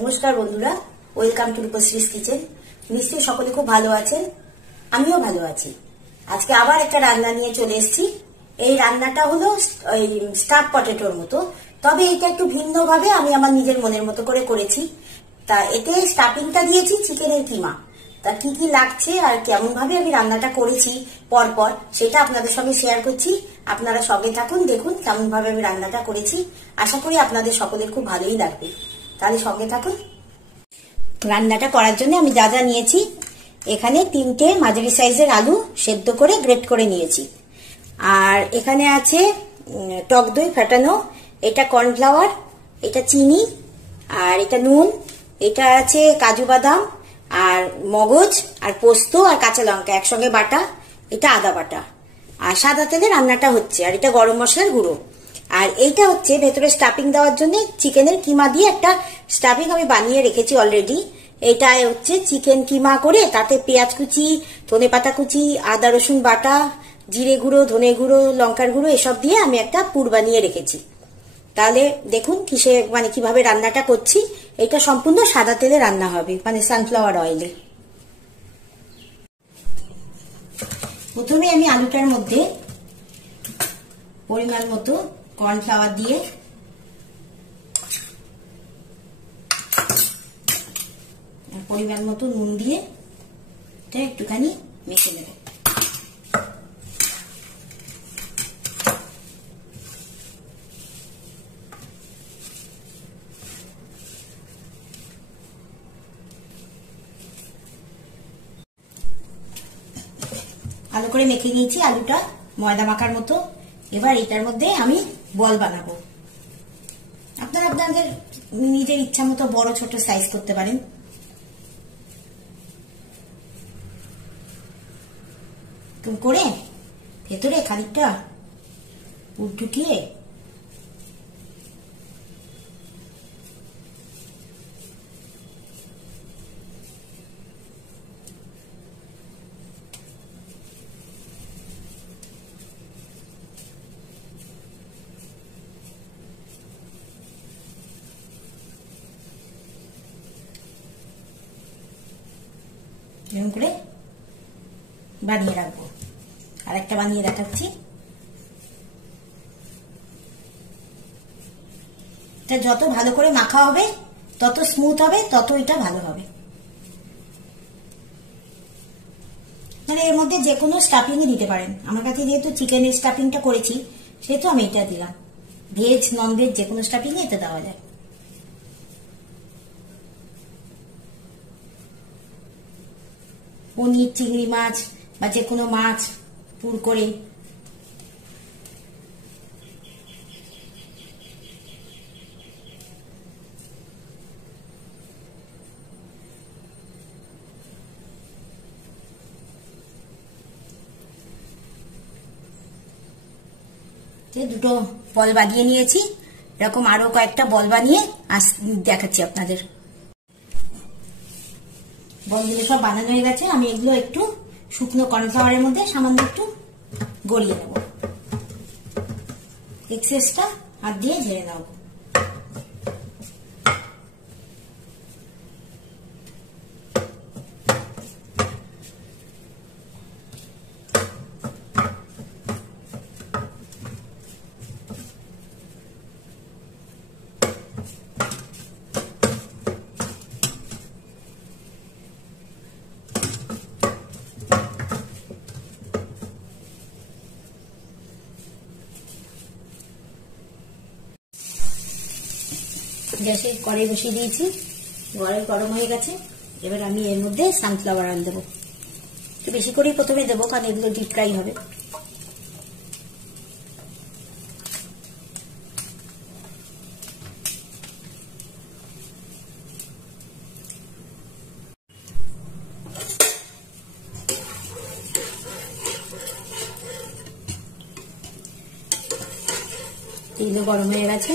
নমস্কার বন্ধুরা, welcome to রূপশ্রীস kitchen. নিশ্চয়ই সকলে খুব ভালো আছেন, আমিও ভালো আছি। আজকে আবার একটা রান্না নিয়ে চলে এসেছি। এই রান্নাটা হলো স্টাফ পটেটোর মতো, তবে এটা একটু ভিন্ন ভাবে আমি আমার নিজের মনের মতো করে করেছি। তা এতে স্টাফিংটা দিয়েছি চিকেনের কিমা। তা কি কি লাগছে আর কেমন ভাবে আমি রান্নাটা করেছি পরপর সেটা আপনাদের সঙ্গে শেয়ার করছি। আপনারা সঙ্গে থাকুন, দেখুন কেমন ভাবে আমি রান্নাটা করেছি। আশা করি আপনাদের সকলের খুব ভালোই লাগবে, তাহলে সঙ্গে থাকুন। রান্নাটা করার জন্য আমি যা যা নিয়েছি, এখানে 3টে মাঝারি সাইজের আলু সেদ্ধ করে গ্রেট করে নিয়েছি। আর এখানে আছে টক দই ফাটানো, এটা কর্নফ্লাওয়ার, এটা চিনি, আর এটা নুন, এটা আছে কাজু বাদাম আর মগজ আর পোস্ত আর কাঁচা লঙ্কা একসঙ্গে বাটা, এটা আদা বাটা। আর সাদা তেলে রান্নাটা হচ্ছে, আর এটা গরম মশলার গুঁড়ো। আর এইটা হচ্ছে ভেতরে স্টাফিং দেওয়ার জন্য চিকেনের কিমা দিয়ে একটা স্টাফিং আমি বানিয়ে রেখেছি অলরেডি। এটা হচ্ছে চিকেন কিমা করে তাতে পেঁয়াজ কুচি, ধনেপাতা কুচি, আদা রসুন বাটা, জিরে গুঁড়ো, ধনে গুঁড়ো, লঙ্কার গুঁড়ো এসব দিয়ে আমি একটা পুর বানিয়ে রেখেছি। তাহলে দেখুন কিভাবে রান্নাটা করছি। এটা সম্পূর্ণ সাদা তেলে রান্না হবে, মানে সানফ্লাওয়ার অয়েলে। প্রথমে আমি আলুটার মধ্যে পরিমাণ মতো কর্নফ্লাওয়ার দিয়ে পরিমাণ মতো নুন দিয়ে এটা একটুখানি মেখে নেব। ভালো করে মেখে নিয়েছি আলুটা ময়দা মাখার মতো। এবার এটার মধ্যে আমি বল বানাবো। আপনারা আপনাদের নিজের ইচ্ছা মতো বড় ছোট সাইজ করতে পারেন। করে ভেতরে খানিকটা পুর ঢুকিয়ে এরকম করে বানিয়ে রাখবো। আর একটা বানিয়ে দেখাচ্ছি। এটা যত ভালো করে মাখা হবে, তত স্মুথ হবে, তত এটা ভালো হবে। মানে এর মধ্যে যে কোনো স্টাফিংই দিতে পারেন। আমার কাছে যেহেতু চিকেনের স্টাফিংটা করেছি, সেহেতু আমি এটা দিলাম। ভেজ নন ভেজ যে কোনো স্টাফিংই এটা দেওয়া যায়। পনির, চিংড়ি মাছ বা যে কোনো মাছ পুর করে দুটো বল বানিয়ে নিয়েছি। এরকম আরো কয়েকটা বল বানিয়ে দেখাচ্ছি আপনাদের। বলগুলো সব বানানো হয়ে গেছে। আমি এগুলো একটু শুকনো কর্নফ্লাওয়ারের মধ্যে সামান্য একটু গড়িয়ে নেব। এক্সেসটা হাত দিয়ে ঝেড়ে নেব। গ্যাসে কড়াই বসিয়ে দিয়েছি, কড়াই গরম হয়ে গেছে। এবার আমি এর মধ্যে সানফ্লাওয়ার অয়েল দেবো। একটু বেশি করেই প্রথমে দেবো, কারণ এগুলো ডিপ ফ্রাই হবে। তেলও গরম হয়ে গেছে।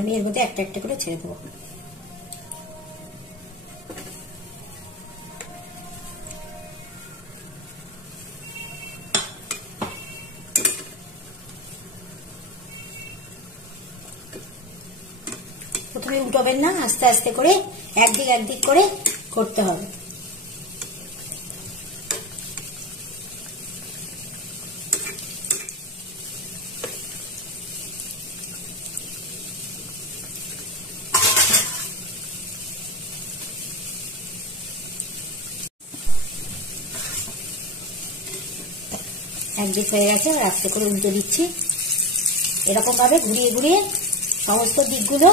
আমি এর মধ্যে একটা একটা করে ছেড়ে দেবো। করে উল্টোবেন না, আস্তে আস্তে করে একদিক একদিক করে করতে হবে। একদিক হয়ে গেছে, আস্তে করে উল্টে দিচ্ছি। এরকম ভাবে ঘুরিয়ে ঘুরিয়ে সমস্ত দিকগুলো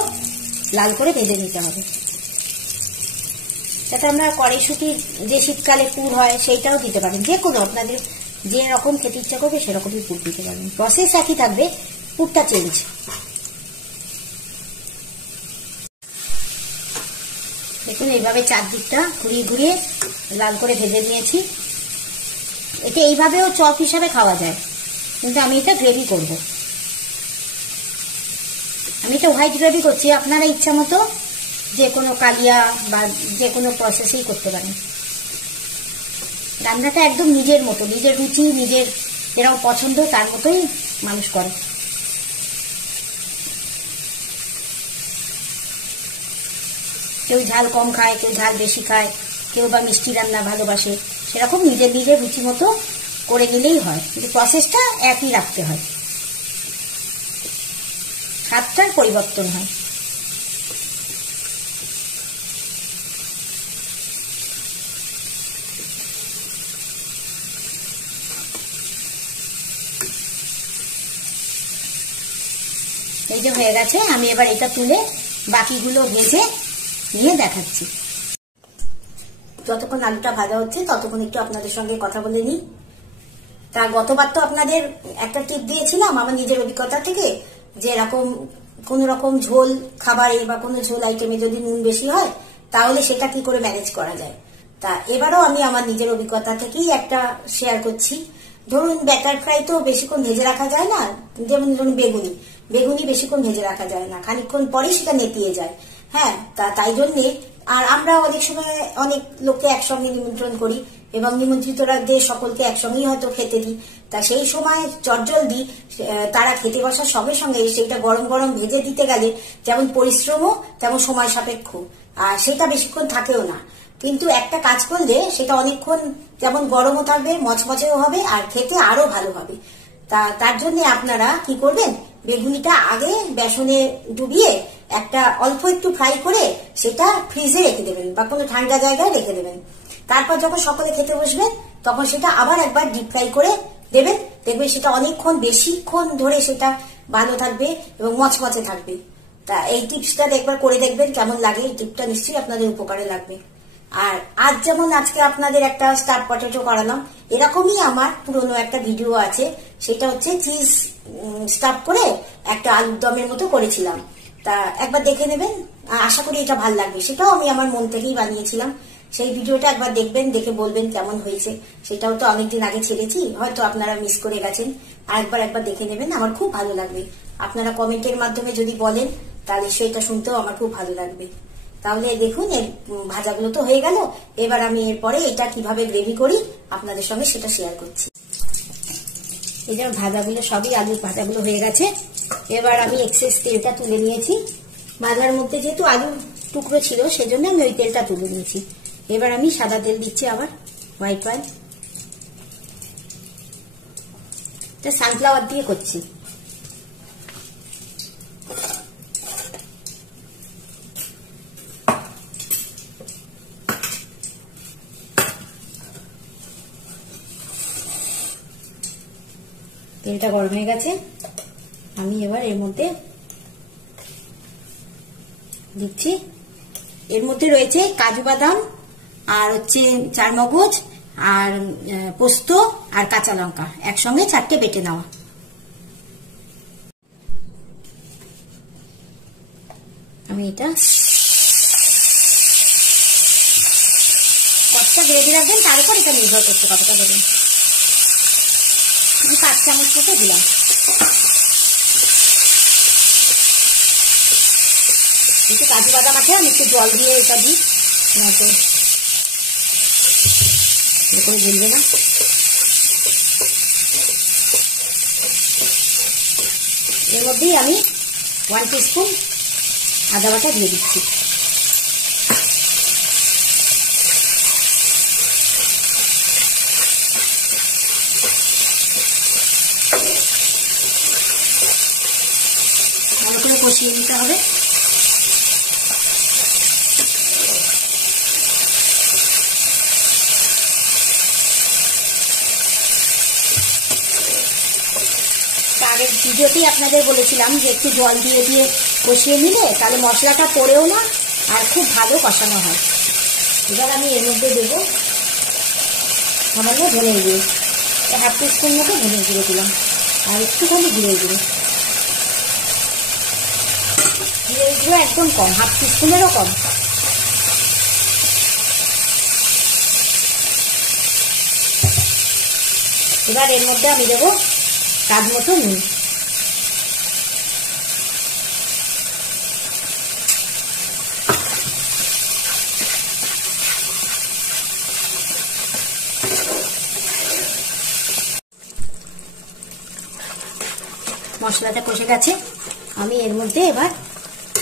লাল করে ভেজে নিতে হবে। যাতে আমরা কড়াইশুঁটির যে শীতকালে পুর হয় সেইটাও দিতে পারেন, যে কোনো আপনাদের যে রকম খেতে ইচ্ছা করবে সেরকমই পুর দিতে পারেন। প্রসেস একই থাকবে, পুরটা চেঞ্জ। দেখুন এইভাবে চারদিকটা ঘুরিয়ে ঘুরিয়ে লাল করে ভেজে নিয়েছি। এটা এইভাবেও চপ হিসাবে খাওয়া যায়, কিন্তু আমি এটা গ্রেভি করব। আমি এটা হোয়াইট গ্রেভি করছি, আপনারা ইচ্ছা মতো যে কোনো কালিয়া বা যে কোনো প্রসেসেই করতে পারেন। রান্নাটা একদম নিজের মতো, নিজের রুচি, নিজের যেরকম পছন্দ তার মতোই মানুষ করে। কেউ ঝাল কম খায়, কেউ ঝাল বেশি খায়, কেউ বা মিষ্টি রান্না ভালোবাসে, সেরকম নিজের নিজের রুচি মতো করে নিলেই হয়, কিন্তু প্রসেসটা একই রাখতে হয়, স্বাদটার পরিবর্তন হয়। এই যে হয়ে গেছে, আমি এবার এটা তুলে বাকিগুলো ভেজে নিয়ে দেখাচ্ছি। যতক্ষণ আলুটা ভাজা হচ্ছে ততক্ষণ একটু আপনাদের সঙ্গে কথা বলে নিই। তা গতবার তো আপনাদের একটা টিপ দিয়েছিলাম আমার নিজের অভিজ্ঞতা থেকে, যে এরকম কোন রকম ঝোল খাবারে বা কোনো ঝোল আইটেমে যদি নুন বেশি হয় তাহলে সেটা কি করে ম্যানেজ করা যায়। তা এবারও আমি আমার নিজের অভিজ্ঞতা থেকেই একটা শেয়ার করছি। ধরুন ব্যাটার ফ্রাই তো বেশিক্ষণ ভেজে রাখা যায় না, যেমন ধরুন বেগুনি বেশিক্ষণ ভেজে রাখা যায় না, খানিকক্ষণ পরেই সেটা নেতিয়ে যায়। হ্যাঁ, তাই জন্যে আর আমরা অনেক সময় অনেক লোককে একসঙ্গে নিমন্ত্রণ করি এবং নিমন্ত্রিতদের সকলকে একসঙ্গেই হয়তো খেতে দিই। তা সেই সময় চটজলদি তারা খেতে বসার সঙ্গে সঙ্গে সেটা গরম গরম ভেজে দিতে গেলে যেমন পরিশ্রমও তেমন সময় সাপেক্ষ, আর সেটা বেশিক্ষণ থাকেও না। কিন্তু একটা কাজ করলে সেটা অনেকক্ষণ যেমন গরমও থাকবে, মচমচেও হবে, আর খেতে আরো ভালো হবে। তার জন্য আপনারা কি করবেন, বেগুনিটা আগে বেসনে ডুবিয়ে একটা অল্প একটু ফ্রাই করে সেটা ফ্রিজে রেখে দেবেন বা কোনো ঠান্ডা জায়গায় রেখে দেবেন। তারপর যখন সকলে খেতে বসবেন তখন সেটা আবার একবার ডিপ ফ্রাই করে দেবেন, দেখবেন সেটা অনেকক্ষণ বেশিক্ষণ ধরে সেটা ভালো থাকবে এবং মচমচে থাকবে। তা এই টিপসটা একবার করে দেখবেন কেমন লাগে। এই টিপটা নিশ্চয়ই আপনাদের উপকারে লাগবে। আর আজ যেমন আজকে আপনাদের একটা স্টাফ পটেটো করালাম, এরকমই আমার পুরনো একটা ভিডিও আছে, সেটা হচ্ছে চিজ স্টাফ করে একটা আলুর দমের মতো করেছিলাম। তা একবার দেখে নেবেন, আশা করি এটা ভালো লাগবে। সেটাও আমি আমার মন থেকেই বানিয়েছিলাম। সেই ভিডিওটা একবার দেখবেন, দেখে বলবেন কেমন হয়েছে। সেটাও তো অনেকদিন আগে ছেড়েছি, হয়তো আপনারা মিস করে গেছেন। একবার দেখে নেবেন, আমার খুব ভালো লাগবে। আপনারা কমেন্টের মাধ্যমে যদি বলেন তাহলে সেটা শুনতেও আমার খুব ভালো লাগবে। তাহলে দেখুন এর ভাজাগুলো তো হয়ে গেল, এবার আমি এরপরে এটা কিভাবে গ্রেভি করি আপনাদের সঙ্গে সেটা শেয়ার করছি। এই যে ভাজাগুলো সবই আলুর ভাজাগুলো হয়ে গেছে। এবার আমি এক্সেস তেলটা তুলে নিয়েছি। ভাজার মধ্যে যেহেতু আলুর টুকরো ছিল সেজন্য আমি ওই তেলটা তুলে নিয়েছি। এবার আমি সাদা তেল দিচ্ছি, আবার হোয়াইট অয়েল। এটা সানফ্লাওয়ার দিয়ে করছি। তেলটা গরম হয়ে গেছে, আমি এবার এর মধ্যে দিচ্ছি। এর মধ্যে রয়েছে কাজু বাদাম আর হচ্ছে চারমগজ আর পোস্ত আর কাঁচা লঙ্কা একসঙ্গে 4টে বেটে নেওয়া। আমি এটা কতটা গ্রেভি রাখবেন তার উপর এটা নির্ভর করছে কতটা দেবেন। আমি 5 চামচ মতো দিলাম। একটু কাজু বাদাম আছে, আমি একটু জল দিয়ে এটা দিই, নয়তো করে গলবে না। এর মধ্যেই আমি 1 টিস্পুন আদা বাটা দিয়ে দিচ্ছি। ভালো করে কষিয়ে নিতে হবে। আগের ভিডিওতেই আপনাদের বলেছিলাম যে একটু জল দিয়ে দিয়ে কষিয়ে নিলে তাহলে মশলাটা পড়েও না আর খুব ভালো কষানো হয়। এবার আমি এর মধ্যে দেবো সামান্য ধনে গুঁড়ো, 1/2 টিস্পুন মতো ধনে গুঁড়ো দিলাম, আর একটুখানি জিরে গুঁড়ো। জিরে গুঁড়ো একদম কম, 1/2 টিস্পুনেরও কম। এবার এর মধ্যে আমি দেবো স্বাদ মতো নুন। মশলাটা কষে গেছে, আমি এর মধ্যে এবার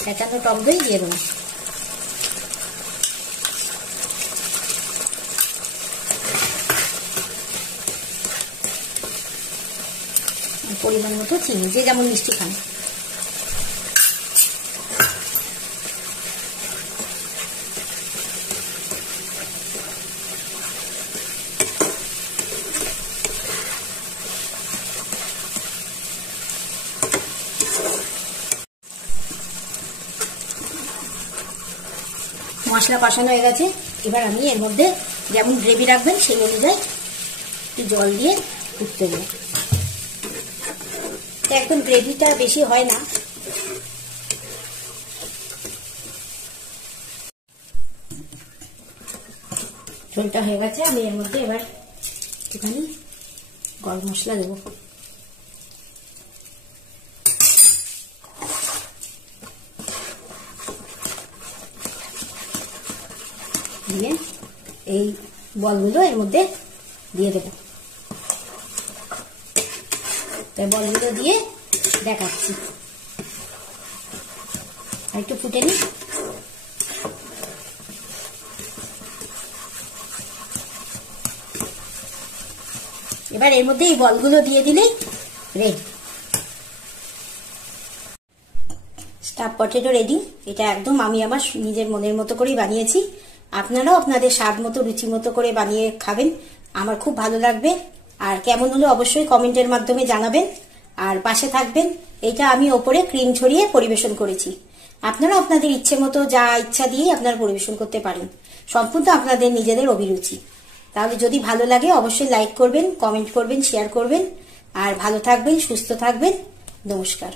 ফেটানো টক দই দিয়ে দেবো। পরিমাণ মতো চিনি, যে যেমন মিষ্টি খান। মশলা কষানো হয়ে গেছে, এবার আমি এর মধ্যে যেমন গ্রেভি রাখবেন সেই অনুযায়ী একটু জল দিয়ে ফুটতে দেবো। একদম গ্রেভিটা বেশি হয় না। ঝোলটা হয়ে গেছে, আমি এর মধ্যে এবার একটুখানি গরম মশলা দেবো। দিয়ে এই বলগুলো এর মধ্যে দিয়ে দেবো। তাই বলগুলো দিয়ে দেখাচ্ছি, আর একটু ফুটে নি। এবার এর মধ্যে এই বলগুলো দিয়ে দিলেই রেডি। Staff potato ready. এটা একদম আমি আমার নিজের মনের মতো করেই বানিয়েছি। আপনারাও আপনাদের স্বাদ মতো রুচি মতো করে বানিয়ে খাবেন, আমার খুব ভালো লাগবে। আর কেমন হলো অবশ্যই কমেন্টের মাধ্যমে জানাবেন, আর পাশে থাকবেন। এটা আমি ওপরে ক্রিম ছড়িয়ে পরিবেশন করেছি। আপনারা আপনাদের ইচ্ছে মতো যা ইচ্ছা দিয়ে আপনারা পরিবেশন করতে পারেন, সম্পূর্ণ আপনাদের নিজেদের অভিরুচি। তাহলে যদি ভালো লাগে অবশ্যই লাইক করবেন, কমেন্ট করবেন, শেয়ার করবেন। আর ভালো থাকবেন, সুস্থ থাকবেন। নমস্কার।